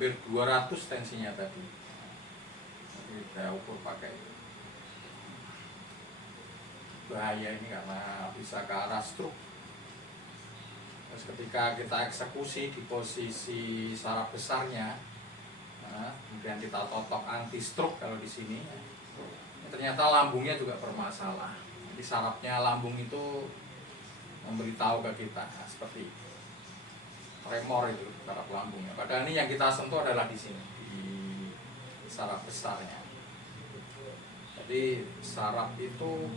hampir 200 tensinya tadi. Jadi saya ukur pakai bahaya ini karena bisa ke arah stroke. Terus ketika kita eksekusi di posisi saraf besarnya, kemudian kita totok anti stroke kalau di sini, ternyata lambungnya juga bermasalah. Jadi sarafnya lambung itu memberitahu ke kita seperti tremor itu saraf lambungnya. Padahal ini yang kita sentuh adalah di sini, di saraf besarnya. Jadi saraf itu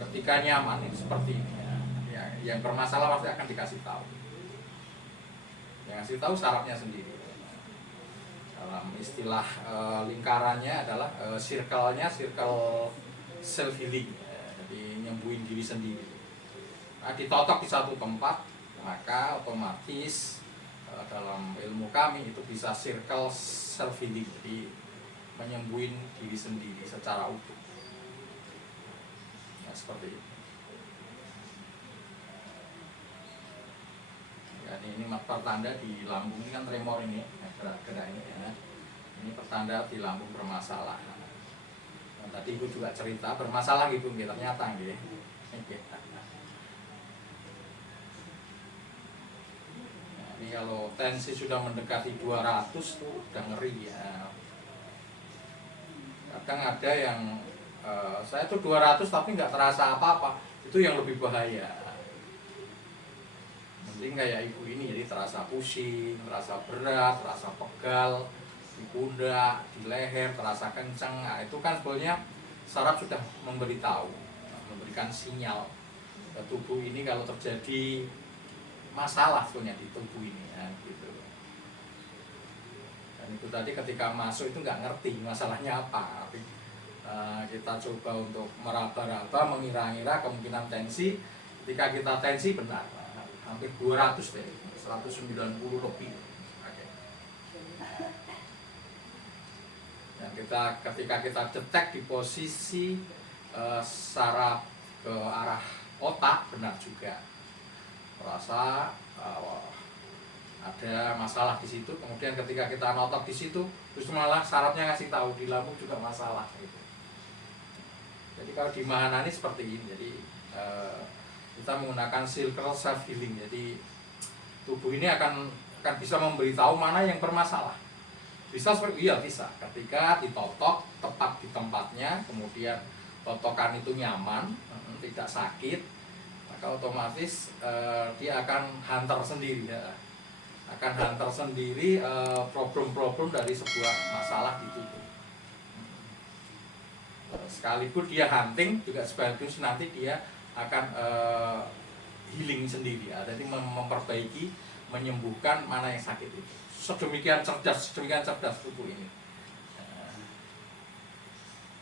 ketika nyaman ini seperti ini ya, yang bermasalah pasti akan dikasih tahu. Yang kasih tahu sarafnya sendiri. Dalam istilah lingkarannya adalah circle-nya circle self healing, jadi nyembuhin diri sendiri. Nah, ditotok di satu tempat, maka otomatis dalam ilmu kami itu bisa circle self healing, jadi menyembuhin diri sendiri secara utuh. Nah, seperti itu. Ya, ini pertanda di lambung ini kan tremor ini, gerak-gerak ini ya. Ini pertanda di lambung bermasalah. Nah, tadi Ibu juga cerita bermasalah Ibu, ternyata gitu. Nah, ini kalau tensi sudah mendekati 200 tuh udah ngeri ya. Kadang ada yang saya tuh 200 tapi nggak terasa apa-apa, itu yang lebih bahaya. Mending kayak Ibu ini, jadi terasa pusing, terasa berat, terasa pegal di pundak, di leher, terasa kencang. Nah, itu kan sebetulnya saraf sudah memberitahu, memberikan sinyal ke tubuh ini kalau terjadi masalah sebetulnya di tubuh ini ya, gitu. Dan itu tadi ketika masuk itu nggak ngerti masalahnya apa, tapi kita coba untuk meraba-raba, mengira-ngira kemungkinan tensi. Ketika kita tensi benar, hampir 200 deh, 190 lebih. Dan ketika kita detek di posisi saraf ke arah otak, benar juga. Merasa ada masalah di situ. Kemudian ketika kita notok di situ, justru malah sarafnya ngasih tahu di lambung juga masalah. Gitu. Jadi kalau di Mahanani seperti ini. Jadi kita menggunakan circle self healing. Jadi tubuh ini akan bisa memberitahu mana yang bermasalah. Bisa seperti iya bisa. Ketika ditotok tepat di tempatnya, kemudian totokan itu nyaman, tidak sakit, maka otomatis dia akan hantar sendiri ya. Akan hantar sendiri problem-problem dari sebuah masalah di tubuh. Sekalipun dia hunting juga sekaligus nanti dia akan healing sendiri ya. Jadi memperbaiki, menyembuhkan mana yang sakit itu. Sedemikian cerdas tubuh ini.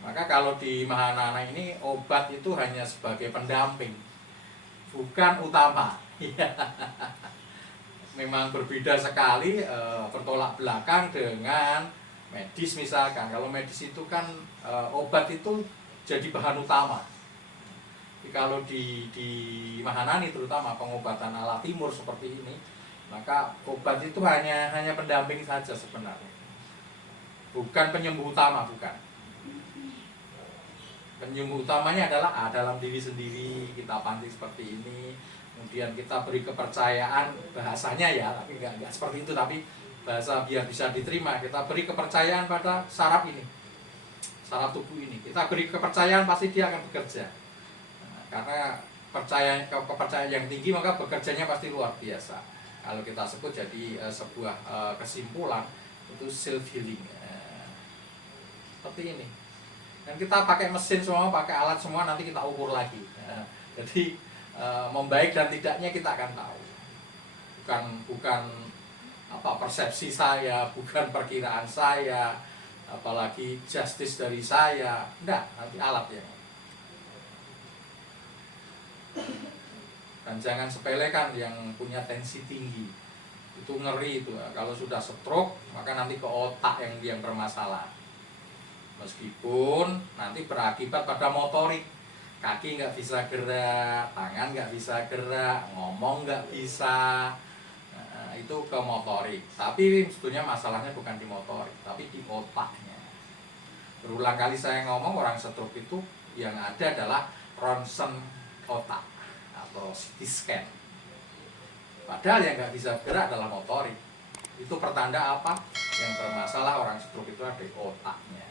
Maka kalau di Mahanana ini obat itu hanya sebagai pendamping, bukan utama. Memang berbeda sekali, bertolak belakang dengan medis misalkan. Kalau medis itu kan obat itu jadi bahan utama. Jadi kalau di Mahanani terutama pengobatan ala timur seperti ini, maka obat itu hanya pendamping saja sebenarnya, bukan penyembuh utama, bukan. Penyembuh utamanya adalah dalam diri sendiri, kita pantik seperti ini, kemudian kita beri kepercayaan, bahasanya ya, tapi enggak seperti itu, tapi bahasa biar bisa diterima, kita beri kepercayaan pada saraf ini, saraf tubuh ini, kita beri kepercayaan pasti dia akan bekerja. Karena kepercayaan yang tinggi maka bekerjanya pasti luar biasa. Kalau kita sebut jadi sebuah kesimpulan itu self healing seperti ini. Dan kita pakai mesin semua, pakai alat semua, nanti kita ukur lagi. Jadi membaik dan tidaknya kita akan tahu. Bukan apa persepsi saya, bukan perkiraan saya, apalagi justice dari saya. Enggak, nanti alat ya. Dan jangan sepelekan yang punya tensi tinggi, itu ngeri itu. Kalau sudah stroke maka nanti ke otak yang bermasalah, meskipun nanti berakibat pada motorik, kaki nggak bisa gerak, tangan nggak bisa gerak, ngomong nggak bisa. Nah, itu ke motorik. Tapi sebetulnya masalahnya bukan di motorik, tapi di otaknya. Berulang kali saya ngomong orang stroke itu yang ada adalah ronsen otak atau CT scan. Padahal yang nggak bisa gerak adalah motorik. Itu pertanda apa? Yang bermasalah orang stroke itu ada di otaknya.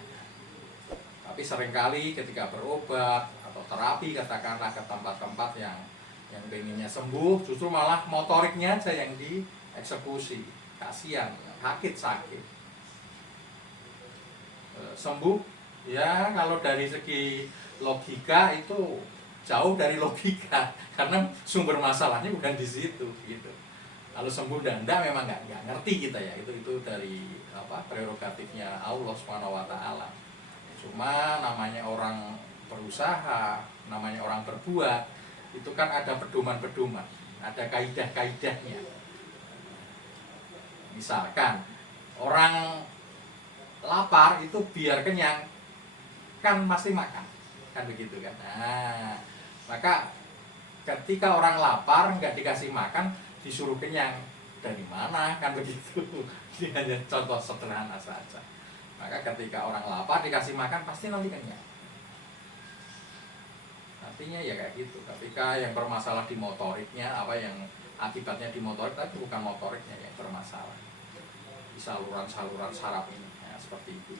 Tapi seringkali ketika berobat atau terapi katakanlah ke tempat-tempat yang pengennya sembuh, justru malah motoriknya aja yang dieksekusi. Kasihan, sakit. Sembuh ya kalau dari segi logika itu jauh dari logika karena sumber masalahnya bukan di situ gitu. Kalau sembuh dan enggak memang nggak ngerti kita ya, itu dari prerogatifnya Allah SWT. Cuma namanya orang berusaha, namanya orang berbuat, itu kan ada pedoman-pedoman, ada kaidah-kaidahnya. Misalkan orang lapar itu biar kenyang kan masih makan, kan begitu kan. Nah, maka ketika orang lapar nggak dikasih makan disuruh kenyang, dari mana, kan begitu. Ini hanya contoh sederhana saja. Maka ketika orang lapar dikasih makan pasti nanti kenyang. Artinya ya kayak gitu. Ketika yang bermasalah di motoriknya, apa yang akibatnya di motorik, tapi bukan motoriknya yang bermasalah, di saluran-saluran saraf ini, ya, seperti itu.